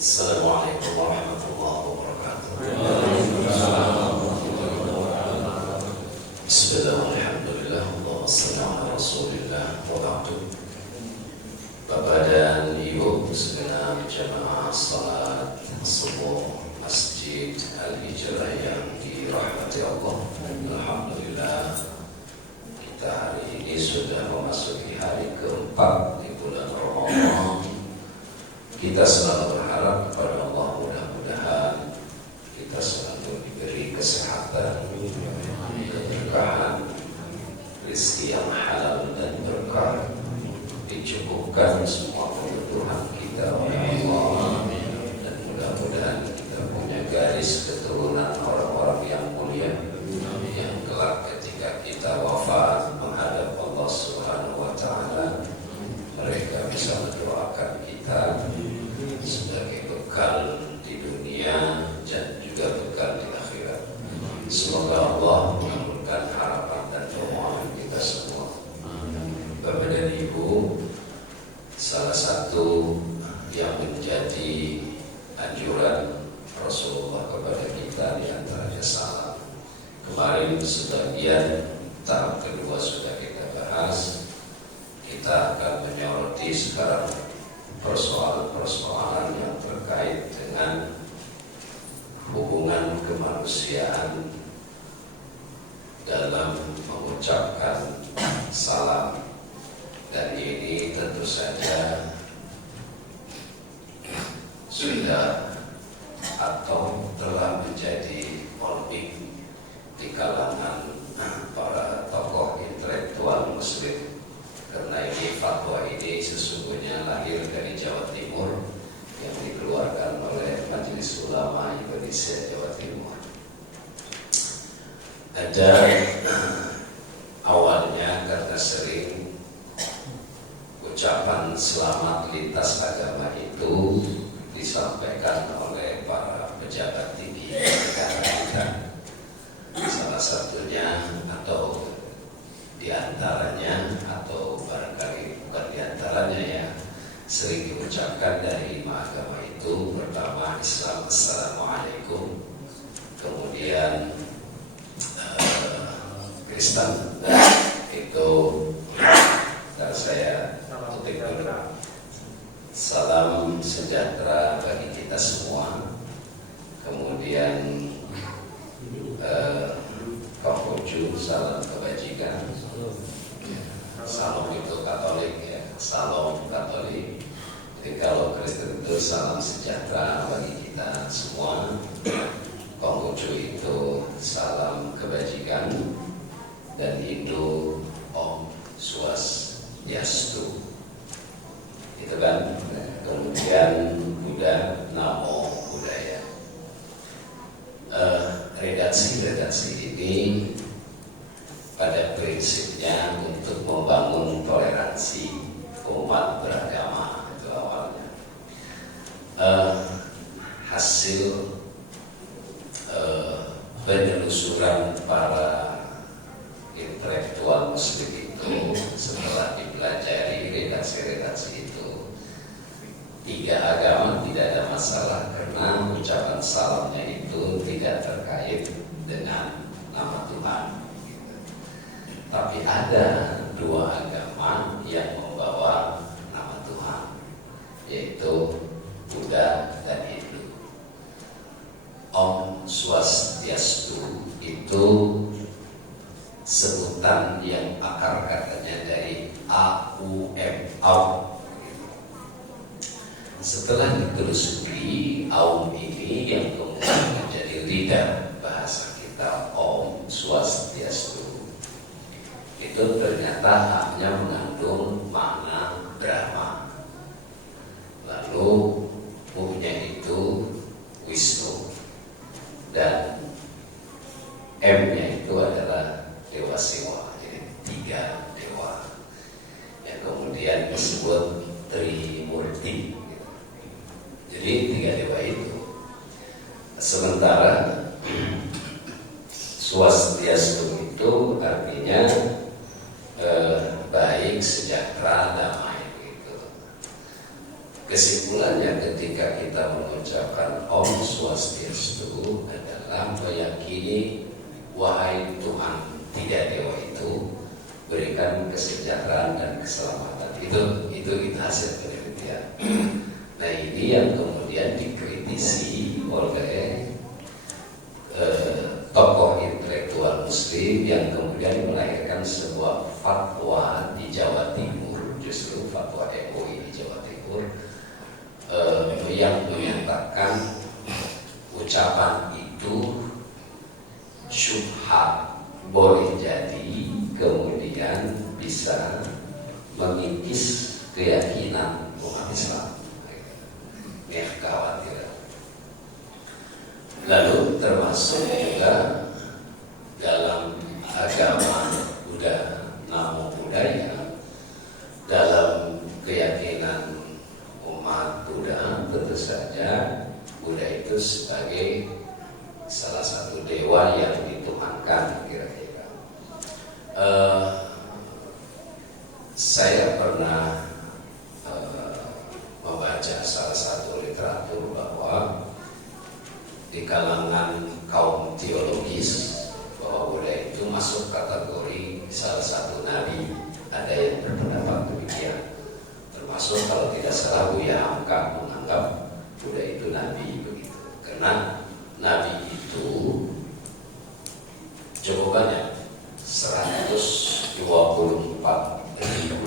Assalamualaikum warahmatullahi wabarakatuh. Bismillah, alhamdulillah, Allahumma salli ala rasulillah wa ba'du. Bapak dan Ibu segenap jamaah salat subuh Masjid Al-Hijrah yang dirahmati Allah. Alhamdulillah, kita hari ini sudah memasuki hari keempat di bulan Ramadan. Kita selalu berharap kepada Allah, mudah-mudahan kita selalu diberi kesehatan, keberkahan, rezeki yang halal dan berkah, dicukupkan semua kebutuhan kita oleh Allah, dan mudah-mudahan kita punya garis keturunan orang-orang yang mulia, yang kelak ketika kita wafat menghadap Allah Subhanahu wa Ta'ala, mereka bisa mendoakan kita sebagai bekal di dunia dan juga bekal di akhirat. Semoga Allah mengabulkan harapan dan doa kita semua. Bapak dan Ibu, salah satu yang menjadi anjuran Rasulullah kepada kita di antaranya salam. Kemarin sebagian tahap kedua sudah kita bahas. Kita akan menyoroti sekarang persoalan-persoalan yang terkait dengan hubungan kemanusiaan dalam mengucapkan salam. Dan ini tentu saja sudah atau telah menjadi polemik di kalangan para tokoh intelektual muslim. Karena ini fatwa ini sesungguhnya lahir dari Jawa Timur yang dikeluarkan oleh Majelis Ulama Indonesia Jawa Timur. Ada awalnya karena sering ucapan selamat lintas agama itu disampaikan oleh para pejabat tinggi negara kita. Salah satunya atau diantaranya atau barangkali bukan diantaranya ya, sering diucapkan dari lima agama itu. Pertama Islam, Assalamualaikum. Kemudian Kristen itu saya kutip dulu, salam sejahtera bagi kita semua. Kemudian Konghucu, salam kebajikan. Salam itu Katolik ya, salam Katolik. Jadi kalau Kristen itu salam sejahtera bagi kita semua. Konghucu itu salam kebajikan. Dan Hindu Om Swastiastu. Itu kan. Kemudian Buddha Namo Buddhaya. Redaksi ini pada prinsipnya untuk membangun toleransi umat beragama itu awalnya. Hasil penelusuran para intelektual muslim itu setelah dipelajari redaksi itu, tiga agama tidak ada masalah karena ucapan salamnya itu tidak terkait dengan nama Tuhan. Tapi ada dua agama yang membawa nama Tuhan, yaitu Buddha dan Hindu. Om Swastiastu itu sebutan yang akar katanya dari AUM. Setelah ditelusuri, Aum ini yang kemudian menjadi lidah bahasa kita, Om Swastiastu, itu ternyata hanya mengandung makna Brahma. Lalu U-nya itu Wisnu, dan M-nya itu adalah Dewa Siwa. Jadi tiga dewa yang kemudian disebut Trimurti. Jadi tiga dewa itu. Sementara Swastiastu itu artinya baik, sejahtera, damai gitu. Kesimpulannya ketika kita kita mengucapkan Om Swastiastu adalah meyakini wahai Tuhan tiga dewa itu berikan kesejahteraan dan keselamatan. Itu hasil penelitian. Nah, ini yang kemudian dikritisi oleh tokoh intelektual Muslim yang kemudian melahirkan sebuah fatwa di Jawa Timur, justru fatwa MUI di Jawa Timur, yang menyatakan ucapan itu syubhat, boleh jadi kemudian bisa mengikis keyakinan umat Islam. Ini khawatir. Lalu termasuk juga dalam agama Buddha, Namo Buddhaya, dalam keyakinan umat Buddha, tentu saja Buddha itu sebagai salah satu dewa yang dituhankan kira-kira. Saya pernah membaca salah satu literatur bahwa di kalangan kaum teologis bahwa Buddha itu masuk kategori salah satu nabi. Ada yang berpendapat demikian. Termasuk kalau tidak salah Buya Hamka menganggap Buddha itu nabi begitu. Karena nabi itu cukup banyak, 124.000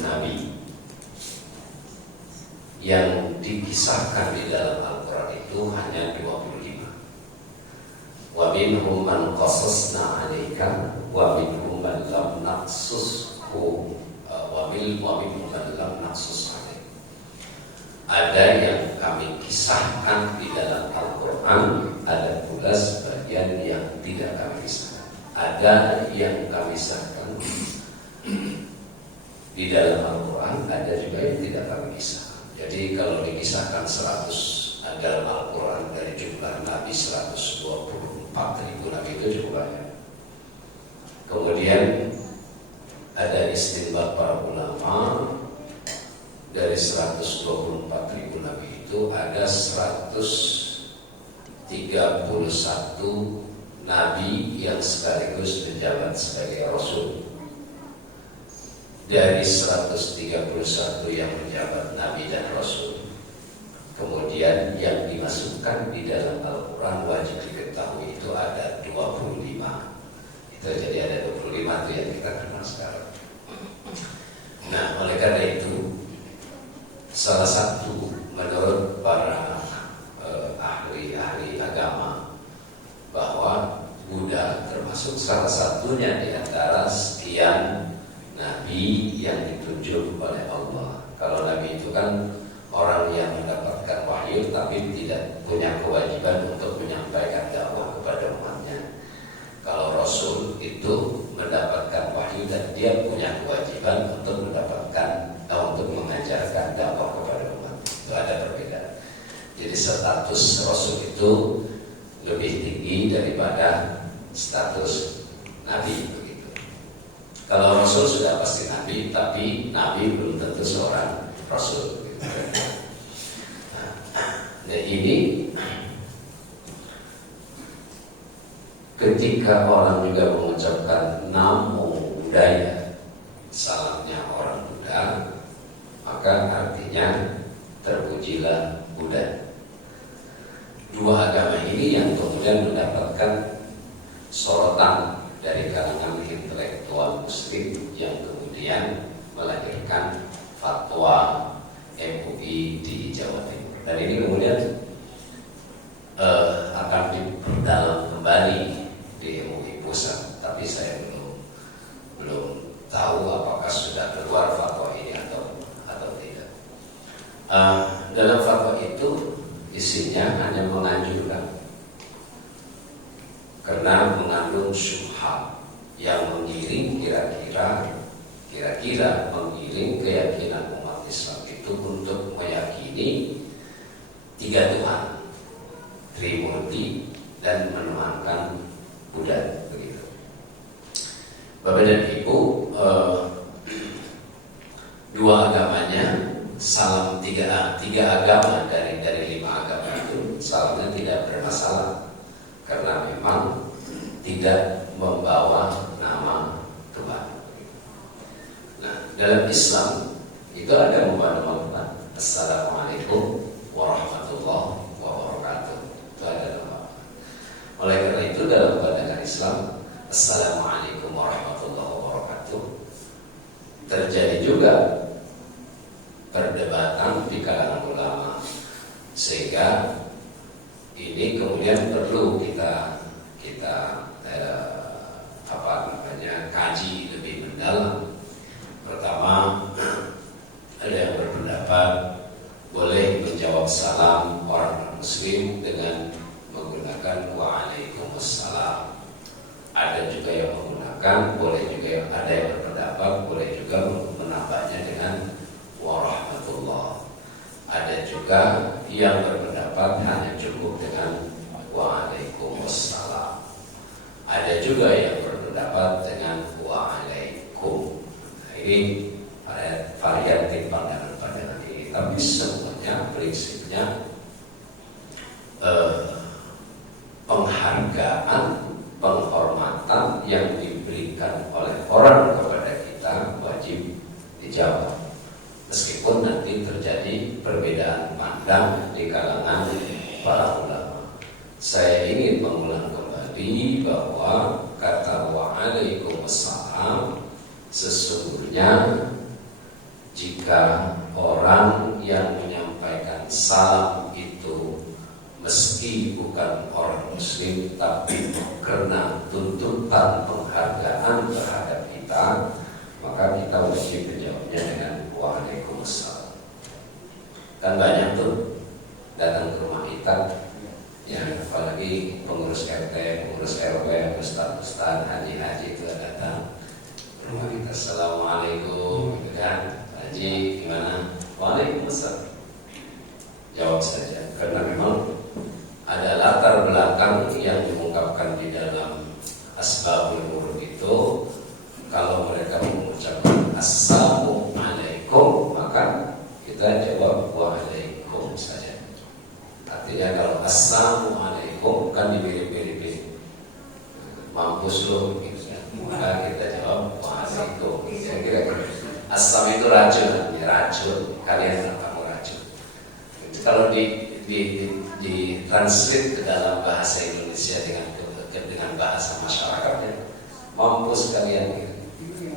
nabi yang dikisahkan di dalam Al-Quran itu hanya 25. Wa minhum man qasasna 'alaika wa minhum man lam naqsushu wa minhum man lam naqsus 'alaika. Ada yang kami kisahkan di dalam Al-Quran, ada pula sebagian yang tidak kami kisahkan. Ada yang kami kisahkan di dalam Al-Quran, ada juga yang tidak kami kisahkan. Jadi kalau dikisahkan 100 dalam Al-Quran dari jumlah Nabi 124.000 Nabi itu cukup banyak. Kemudian ada istinbat para ulama, dari 124.000 Nabi itu ada 131 Nabi yang sekaligus menjabat sebagai Rasul. Dari 131 yang menjabat Nabi dan Rasul, kemudian yang dimasukkan di dalam Al-Quran wajib diketahui itu ada 25. Itu jadi ada 25 itu yang kita kenal sekarang. Nah, oleh karena itu salah satu menurut para ahli agama bahwa Buddha termasuk salah satunya di antara sekian Nabi yang ditunjuk oleh Allah. Kalau Nabi itu kan orang yang mendapatkan wahyu tapi tidak punya kewajiban untuk menyampaikan dakwah kepada umatnya. Kalau Rasul itu mendapatkan wahyu dan dia punya kewajiban untuk untuk mengajarkan dakwah kepada umat. Itu ada perbedaan. Jadi status Rasul itu lebih tinggi daripada status Nabi begitu. Kalau Rasul sudah pasti Nabi, tapi Nabi belum tentu seorang Rasul begitu. Nah, ini ketika orang juga mengucapkan Namo Buddhaya, salamnya orang Buddha, maka artinya terpujilah Buddha. Dua agama ini yang kemudian mendapatkan sorotan dari kalangan intelektual Muslim yang kemudian melahirkan fatwa MUI di Jawa Timur. Dan ini kemudian akan diperdalam kembali di MUI pusat, tapi saya belum tahu apakah sudah keluar fatwa ini atau tidak. Dalam fatwa itu isinya hanya menganjurkan karena mengandung syubhat yang menggiring kira-kira menggiring keyakinan umat Islam itu untuk meyakini tiga Tuhan, Trimurti, dan menuhankan Buddha begitu. Bapak dan Ibu, dua agamanya salam tiga agama dari 5 agama salamnya tidak bermasalah karena memang tidak membawa nama Tuhan. Nah, dalam Islam itu ada membawa nama Tuhan. Assalamualaikum warahmatullahi wabarakatuh. Itu ada nama. Oleh karena itu dalam pandangan Islam, Assalamualaikum warahmatullahi wabarakatuh, terjadi juga perdebatan di kalangan ulama, sehingga ini kemudian perlu kita kaji lebih mendalam. Pertama, ada yang berpendapat boleh menjawab salam orang muslim dengan menggunakan waalaikumsalam. Ada juga yang menggunakan, boleh juga yang ada yang berpendapat boleh juga menambahnya dengan warahmatullah. Ada juga yang berpendapat hanya cukup dengan waalaikumsalam. Ada juga yang berpendapat dengan waalaikum. Nah, ini variatif pandangan-pandangan ini, tapi semuanya prinsipnya penghargaan, penghormatan yang diberikan oleh orang kepada kita wajib dijawab, meskipun nanti terjadi perbedaan pandang di kalangan para ulama. Saya ingin mengulang kembali bahwa kata waalaikumsalam sesungguhnya jika orang yang menyampaikan salam itu meski bukan orang muslim, tapi karena tuntutan penghargaan terhadap kita, maka kita wajib menjawabnya dengan waalaikumsalam. Kan banyak tuh datang ke rumah kita, ya apalagi pengurus RT, pengurus RW, ustaz, haji itu datang ke rumah kita, assalamualaikum, gitu kan, haji gimana? Waalaikumsalam. Jawab saja, karena memang ada latar belakang yang diungkapkan di dalam asbabul wurud itu. Kalau mereka mengucapkan assalamualaikum, maka kita jawab waalaikum saja. Artinya kalau assalamualaikum kan dimirip-miripin, mampus lu gitu kan, maka kita jawab waalaikum. Kira-kira assam itu racun, ya racun, kalian kamu racun. Kalau di translate ke dalam bahasa Indonesia dengan bahasa masyarakatnya, mampus kalian gitu.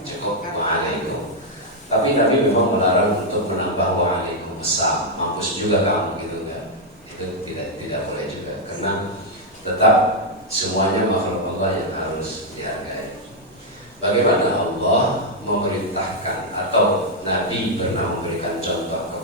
Cukup waalaikum. Tapi Nabi memang melarang untuk menambah waalaikumsalam, mampus juga kamu gitu kan. Itu tidak boleh juga, karena tetap semuanya makhluk Allah yang harus dihargai. Bagaimana Allah memerintahkan atau Nabi pernah memberikan contoh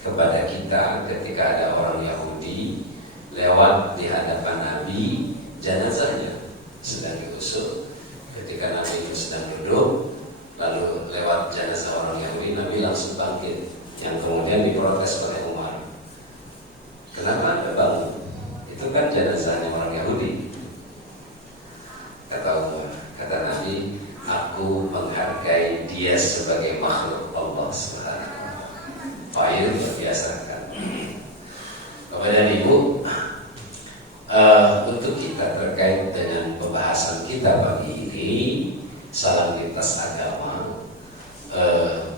kepada kita ketika ada orang Yahudi lewat di hadapan Nabi, jenazahnya sedang diusut. Ketika Nabi itu sedang duduk, lalu lewat jenazah orang Yahudi, Nabi langsung bangkit, yang kemudian diprotes oleh Umar. Kenapa Anda bangun? Itu kan jenazahnya orang Yahudi. Kata Umar, kata Nabi, aku menghargai dia sebagai makhluk Allah SWT. Fa'il biasakan. Kemudian Ibu, untuk kita terkait dengan pembahasan kita pagi ini, salam lintas agama,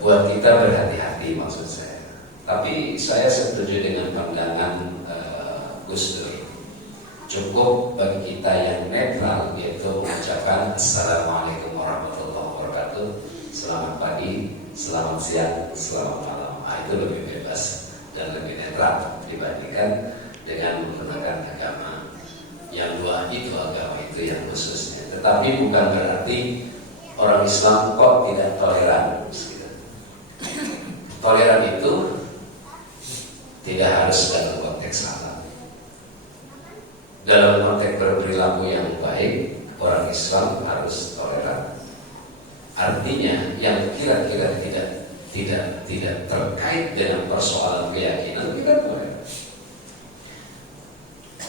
buat kita berhati-hati maksud saya. Tapi saya setuju dengan pandangan Gus Dur. Cukup bagi kita yang netral, yaitu mengucapkan assalamualaikum warahmatullahi wabarakatuh, selamat pagi, selamat siang, selamat malam. Itu lebih bebas dan lebih netral dibandingkan dengan menggunakan agama yang dua itu, agama itu yang khususnya. Tetapi bukan berarti orang Islam kok tidak toleran. Toleran itu tidak harus dalam konteks salah. Dalam konteks berperilaku yang baik, orang Islam harus toleran. Artinya yang kira-kira tidak terkait dengan persoalan keyakinan, kita boleh.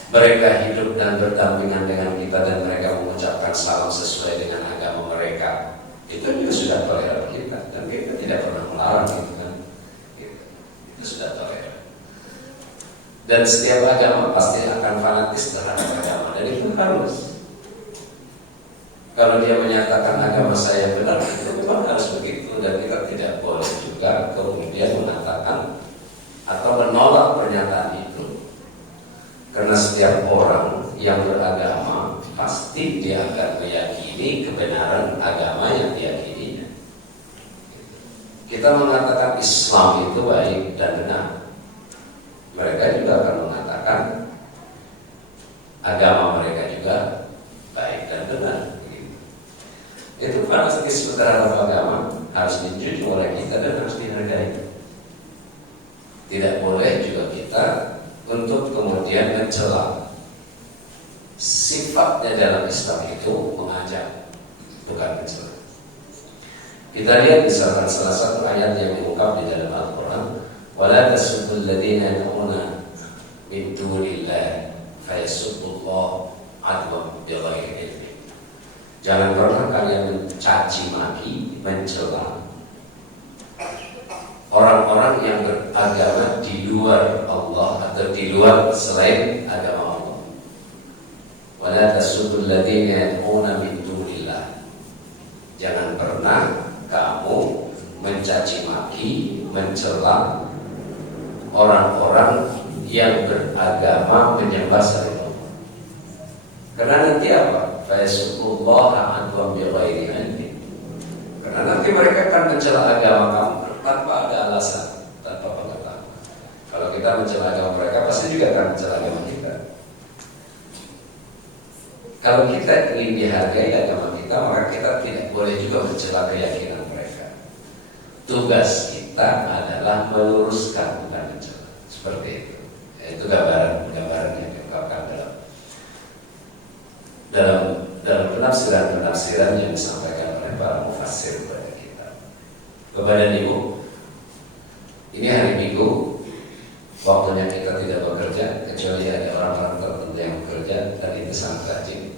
Mereka hidup dan berdampingan dengan kita dan mereka mengucapkan salam sesuai dengan agama mereka, itu juga sudah toleran kita, dan kita tidak pernah melarang itu kan. Itu sudah toleran. Dan setiap agama pasti akan fanatis terhadap agama, dan itu harus. Kalau dia menyatakan agama saya benar, itu memang harus begitu, dan kita tidak boleh juga kemudian mengatakan atau menolak pernyataan itu. Karena setiap orang yang beragama pasti dia akan meyakini kebenaran agama yang diyakininya. Kita mengatakan Islam itu baik dan benar, mereka juga akan mengatakan agama mereka juga baik dan benar. Itu fanatisme terhadap agama harus dijunjung oleh kita dan harus dihargai. Tidak boleh juga kita untuk kemudian mencela. Sifatnya dalam Islam itu mengajak, bukan mencela. Kita lihat misalkan salah satu ayat yang diungkap di dalam Al-Quran, وَلَا تَسُبُّوا الَّذِينَ يَدْعُونَ مِن دُونِ اللَّهِ فَيَسُبُّوا اللَّهَ عَدْوًا بِغَيْرِ عِلْمٍ. Jangan pernah kalian mencaci maki, mencela orang-orang yang beragama di luar Allah atau di luar selain agama Allah. وَلَا تَسُبُّوا الَّذِينَ يَدْعُونَ مِن دُونِ اللَّهِ. Jangan pernah kamu mencaci maki, mencela orang-orang yang beragama menyembah selain Allah. Karena nanti apa? Fayasubullaha adwam bighairi ilmin. Karena nanti mereka akan mencela agama kamu tanpa ada alasan, tanpa pengetahuan. Kalau kita mencela agama mereka, pasti juga akan mencela agama kita. Kalau kita ingin dihargai agama kita, maka kita tidak boleh juga mencela keyakinan mereka. Tugas kita adalah meluruskan, bukan mencela. Seperti itu. Itu gambaran yang diungkapkan dalam penafsiran yang disampaikan oleh para mufassir kepada kita. Bapak dan Ibu, ini hari Minggu, waktunya kita tidak bekerja kecuali ada orang-orang tertentu yang bekerja, dan itu sangat rajin.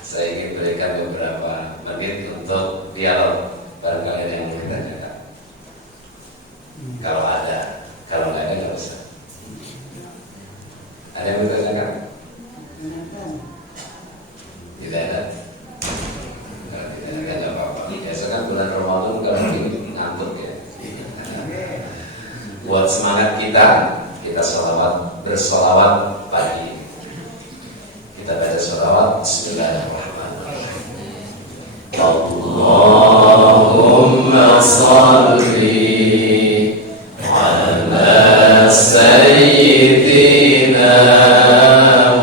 Saya ingin berikan beberapa menit untuk dialog barangkali ada yang mau kita tanyakan. Kalau ada, kalau nggak ada nggak usah. Ada yang mau ditanyakan? Tidak ada. Tidak ada apa-apa. Biasa kan bulan Ramadan kalau ini ngantuk ya. Buat semangat kita bersolawat pagi. Kita baca solawat. Bismillahirrahmanirrahim. Allahumma salli ala sayyidina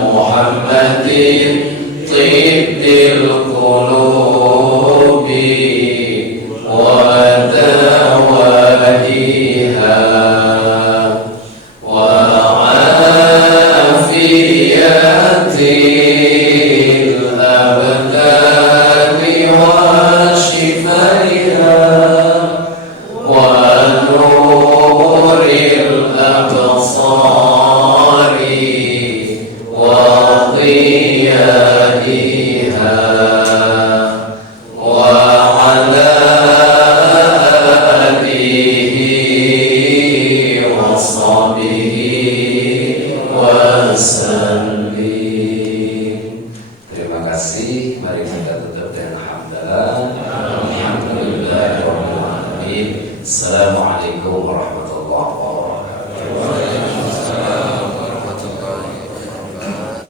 Muhammadin Tibbil qulubi wa dawaiha wa afiyatil abdani wa shifaiha wa nuril absari wa ضيائها وعلى آله وصحبه وسلم.